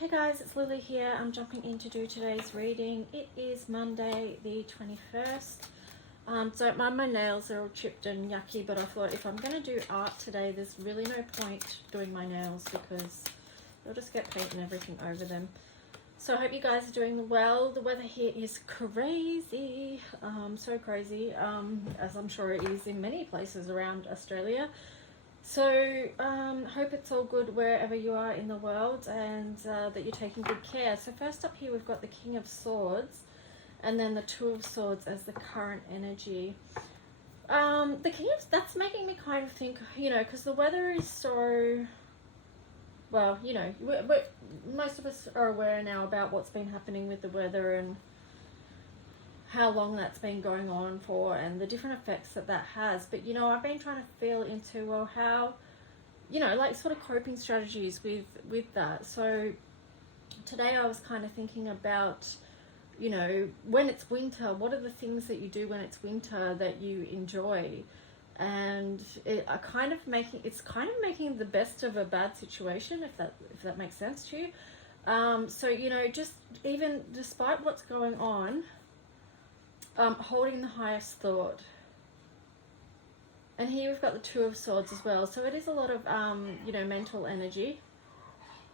Hey guys, it's Lulu here. I'm jumping in to do today's reading. It is Monday the 21st. Don't mind my nails, they're all chipped and yucky, but I thought if I'm going to do art today, there's really no point doing my nails because they'll just get paint and everything over them. So I hope you guys are doing well. The weather here is crazy, so crazy, as I'm sure it is in many places around Australia. So hope it's all good wherever you are in the world, and that you're taking good care. So first up here we've got the King of Swords and then the Two of Swords as the current energy. The King of, that's making me kind of think, you know, because the weather is so, well, you know, most of us are aware now about what's been happening with the weather and how long that's been going on for and the different effects that that has. But you know, I've been trying to feel into, well, how, you know, like sort of coping strategies with that. So today I was kind of thinking about, you know, when it's winter, what are the things that you do when it's winter that you enjoy? And it's kind of making the best of a bad situation, if that makes sense to you. So you know, just even despite what's going on, holding the highest thought. And here we've got the Two of Swords as well. So it is a lot of, you know, mental energy.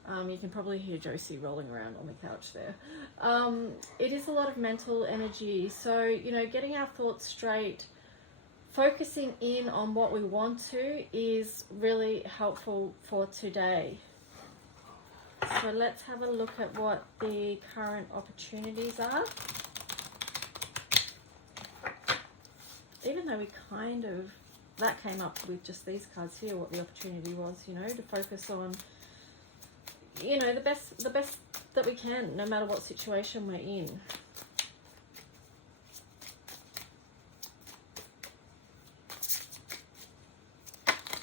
You can probably hear Josie rolling around on the couch there. It is a lot of mental energy. So, you know, getting our thoughts straight, focusing in on what we want to is really helpful for today. So let's have a look at what the current opportunities are. Even though we kind of, that came up with just these cards here, what the opportunity was, you know, to focus on, you know, the best that we can, no matter what situation we're in.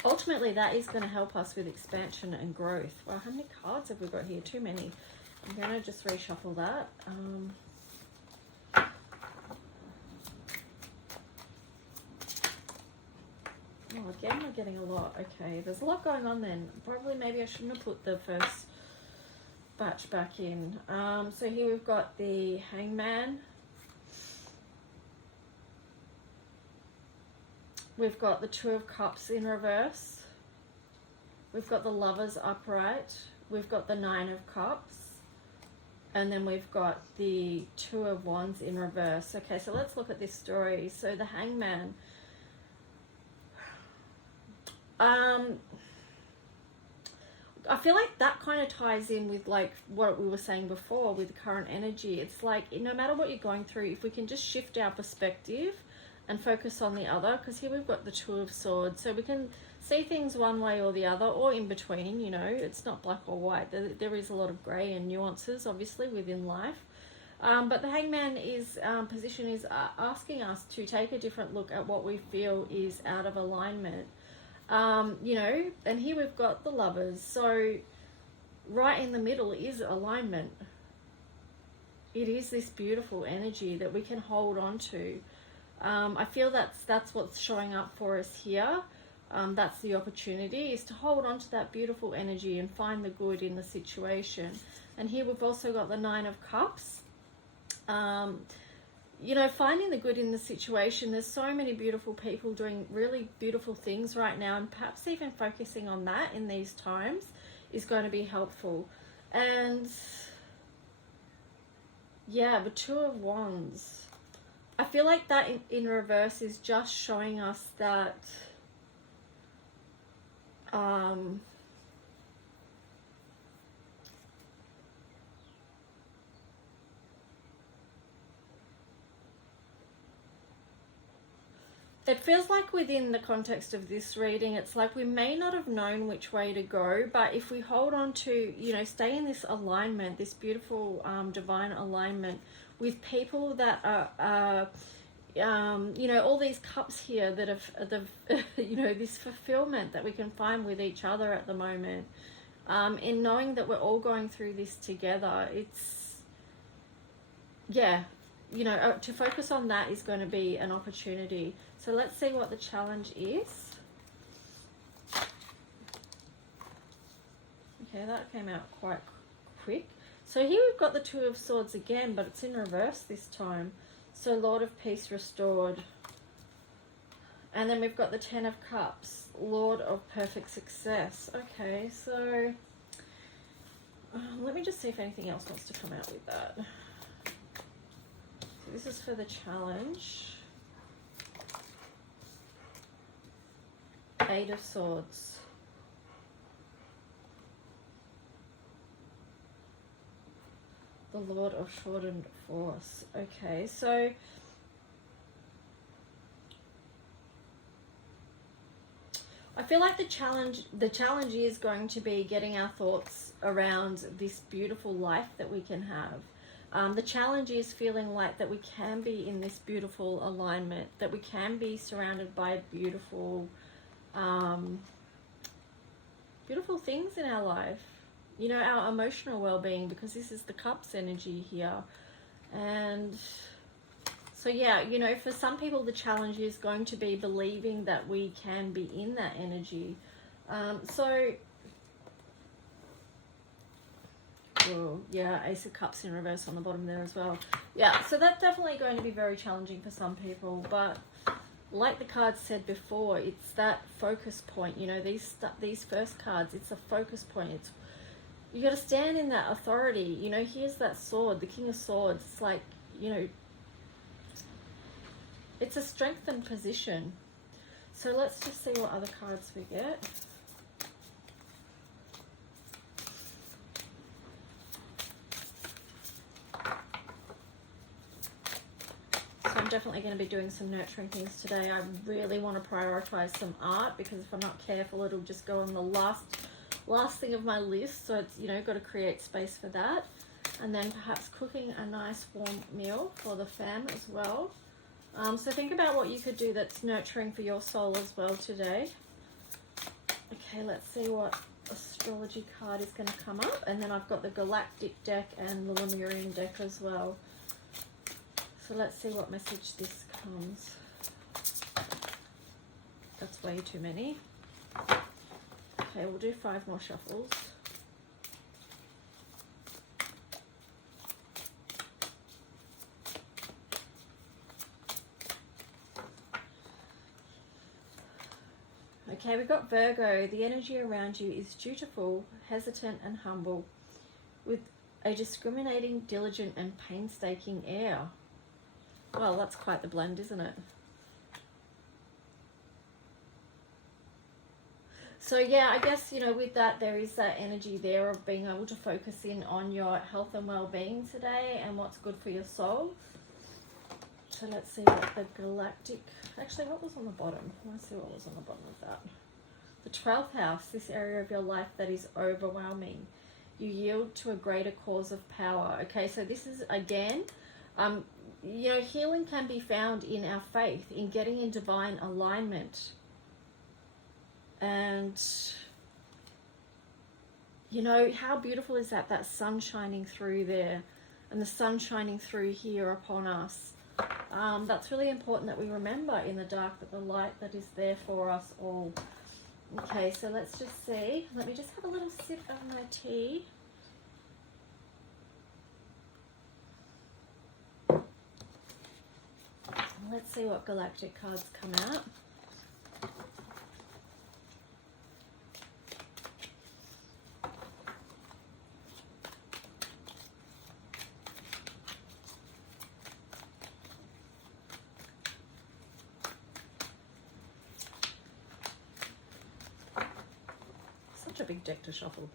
Ultimately, that is going to help us with expansion and growth. Well, how many cards have we got here? Too many. I'm going to just reshuffle that. Oh, again, we're getting a lot. Okay, there's a lot going on then. Probably maybe I shouldn't have put the first batch back in. So here we've got the Hangman. We've got the Two of Cups in reverse. We've got the Lovers upright. We've got the Nine of Cups. And then we've got the Two of Wands in reverse. Okay, so let's look at this story. So the Hangman. I feel like that kind of ties in with like what we were saying before with the current energy. It's like no matter what you're going through, if we can just shift our perspective and focus on the other, because here we've got the Two of Swords, so we can see things one way or the other, or in between, you know, it's not black or white. There is a lot of grey and nuances, obviously, within life. But the Hangman is position is asking us to take a different look at what we feel is out of alignment. You know, and here we've got the Lovers. So right in the middle is alignment. It is this beautiful energy that we can hold on to. I feel that's what's showing up for us here. That's the opportunity, is to hold on to that beautiful energy and find the good in the situation. And here we've also got the Nine of Cups. You know, finding the good in the situation. There's so many beautiful people doing really beautiful things right now, and perhaps even focusing on that in these times is going to be helpful. And yeah, the Two of Wands. I feel like that in reverse is just showing us that it feels like within the context of this reading, it's like we may not have known which way to go, but if we hold on to, you know, stay in this alignment, this beautiful divine alignment with people that are you know, all these cups here that have you know, this fulfillment that we can find with each other at the moment, in knowing that we're all going through this together. It's, yeah, you know, to focus on that is going to be an opportunity. So let's see what the challenge is. Okay, that came out quite quick. So here we've got the Two of Swords again, but it's in reverse this time. So Lord of Peace restored. And then we've got the Ten of Cups, Lord of Perfect Success. Okay, so let me just see if anything else wants to come out with that. So this is for the challenge. Eight of Swords. The Lord of Shortened Force. Okay, so I feel like the challenge is going to be getting our thoughts around this beautiful life that we can have. The challenge is feeling like that we can be in this beautiful alignment, that we can be surrounded by beautiful beautiful things in our life. You know, our emotional well-being, because this is the Cups energy here. And so yeah, you know, for some people the challenge is going to be believing that we can be in that energy. Yeah, Ace of Cups in reverse on the bottom there as well. Yeah, so that's definitely going to be very challenging for some people, but like the cards said before, it's that focus point. You know, these first cards, it's a focus point. It's, you got to stand in that authority. You know, here's that sword, the King of Swords. It's like, you know, it's a strengthened position. So let's just see what other cards we get. So I'm definitely going to be doing some nurturing things today. I really want to prioritize some art, because if I'm not careful, it'll just go on the last thing of my list. So it's, you know, got to create space for that. And then perhaps cooking a nice warm meal for the fam as well. So think about what you could do that's nurturing for your soul as well today. Okay, let's see what astrology card is going to come up. And then I've got the Galactic deck and the Lemurian deck as well. So let's see what message this comes. That's way too many. Okay, we'll do 5 more shuffles. Okay, we've got Virgo. The energy around you is dutiful, hesitant and humble, with a discriminating, diligent and painstaking air. Well, that's quite the blend, isn't it? So yeah, I guess, you know, with that, there is that energy there of being able to focus in on your health and well-being today and what's good for your soul. So let's see what the Galactic, actually what was on the bottom? Let's see what was on the bottom of that. The 12th house, this area of your life that is overwhelming. You yield to a greater cause of power. Okay, so this is, again, you know, healing can be found in our faith, in getting in divine alignment. And, you know, how beautiful is that? That sun shining through there, and the sun shining through here upon us. That's really important that we remember in the dark that the light that is there for us all. Okay, so let's just see. Let me just have a little sip of my tea. Let's see what Galactic cards come out. Such a big deck to shuffle.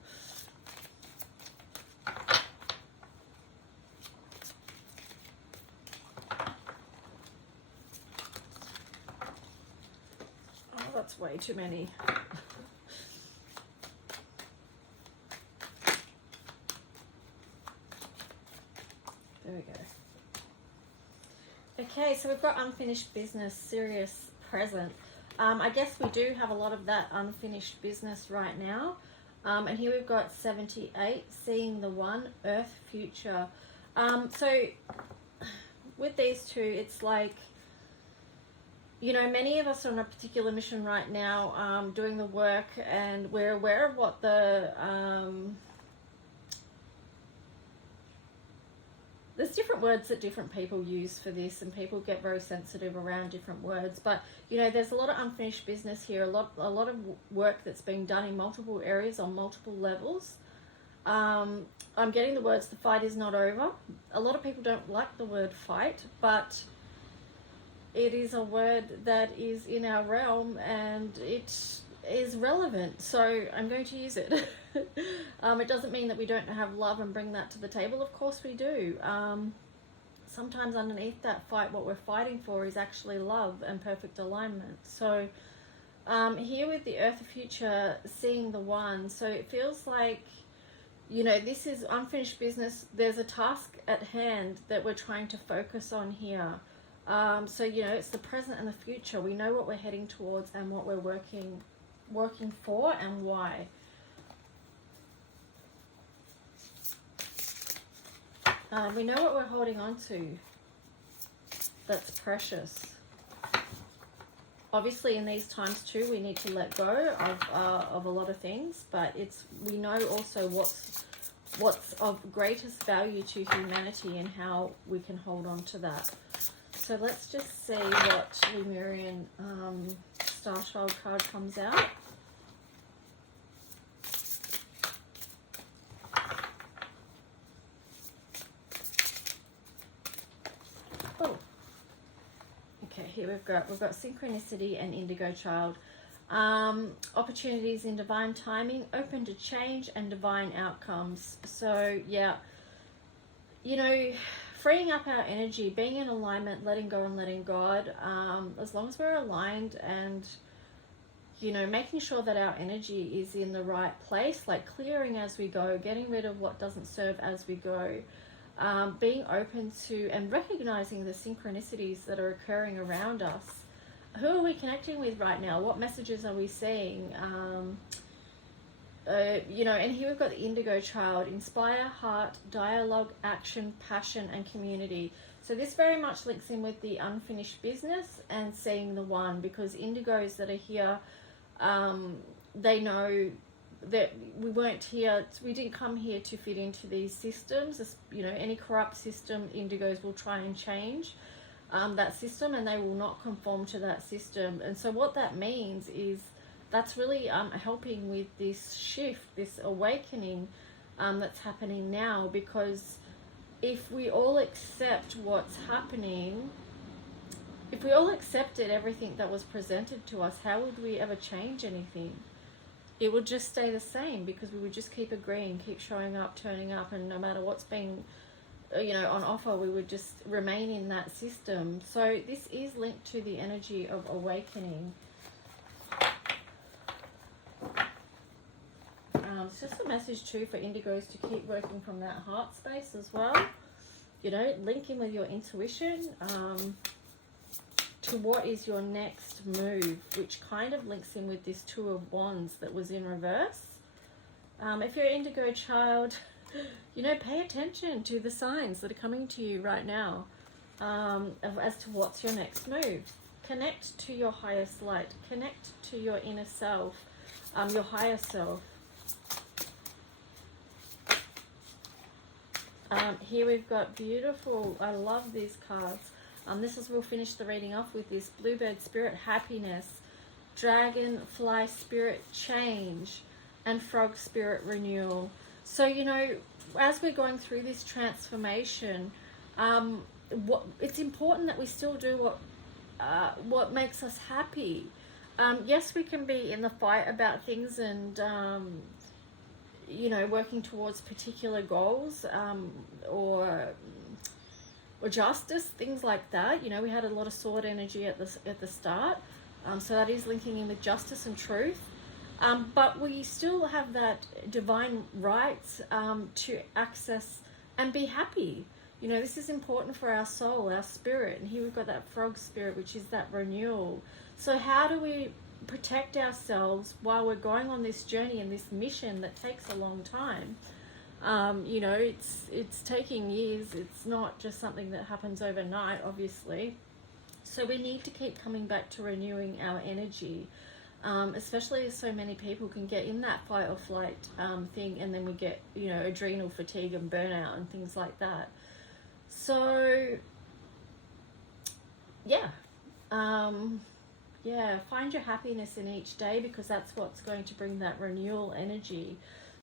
That's way too many. There we go. Okay, so we've got unfinished business, serious, present. I guess we do have a lot of that unfinished business right now. And here we've got 78, seeing the one, earth, future. So with these two, it's like, you know, many of us are on a particular mission right now, doing the work, and we're aware of what the different words that different people use for this, and people get very sensitive around different words. But you know, there's a lot of unfinished business here, a lot of work that's being done in multiple areas on multiple levels. I'm getting the words, the fight is not over. A lot of people don't like the word fight, but it is a word that is in our realm and it is relevant, so I'm going to use it. It doesn't mean that we don't have love and bring that to the table. Of course we do. Sometimes underneath that fight, what we're fighting for is actually love and perfect alignment. So here with the Earth of Future, seeing the one, so it feels like, you know, this is unfinished business. There's a task at hand that we're trying to focus on here. So, you know, it's the present and the future. We know what we're heading towards and what we're working for and why. We know what we're holding on to that's precious. Obviously in these times too, we need to let go of a lot of things, but we know also what's of greatest value to humanity and how we can hold on to that. So let's just see what Lemurian Star Child card comes out. Oh, okay. Here we've got synchronicity and indigo child. Opportunities in divine timing, open to change and divine outcomes. So yeah, you know, freeing up our energy, being in alignment, letting go and letting God, as long as we're aligned and, you know, making sure that our energy is in the right place, like clearing as we go, getting rid of what doesn't serve as we go, being open to and recognizing the synchronicities that are occurring around us. Who are we connecting with right now? What messages are we seeing? You know, and here we've got the indigo child, inspire, heart, dialogue, action, passion, and community. So this very much links in with the unfinished business and seeing the one, because indigos that are here, they know that we didn't come here to fit into these systems. You know, any corrupt system, indigos will try and change that system, and they will not conform to that system. And so what that means is that's really helping with this shift, this awakening that's happening now, because if we all accept what's happening, if we all accepted everything that was presented to us, how would we ever change anything? It would just stay the same, because we would just keep agreeing, keep showing up, turning up, and no matter what's being, you know, on offer, we would just remain in that system. So this is linked to the energy of awakening. It's just a message too for indigos to keep working from that heart space as well. You know, link in with your intuition to what is your next move, which kind of links in with this Two of Wands that was in reverse. If you're an indigo child, you know, pay attention to the signs that are coming to you right now as to what's your next move. Connect to your highest light. Connect to your inner self, your higher self. Here we've got beautiful, I love these cards. We'll finish the reading off with this Bluebird Spirit, Happiness, Dragonfly Spirit, Change, and Frog Spirit, Renewal. So, you know, as we're going through this transformation, it's important that we still do what makes us happy. Yes, we can be in the fight about things and you know, working towards particular goals or justice, things like that. You know, we had a lot of sword energy at the start, so that is linking in with justice and truth. But we still have that divine right to access and be happy. You know, this is important for our soul, our spirit. And here we've got that frog spirit, which is that renewal. So how do we protect ourselves while we're going on this journey and this mission that takes a long time? You know, it's taking years. It's not just something that happens overnight, obviously. So we need to keep coming back to renewing our energy. Especially as so many people can get in that fight or flight thing, and then we get, you know, adrenal fatigue and burnout and things like that. So yeah, yeah, find your happiness in each day, because that's what's going to bring that renewal energy.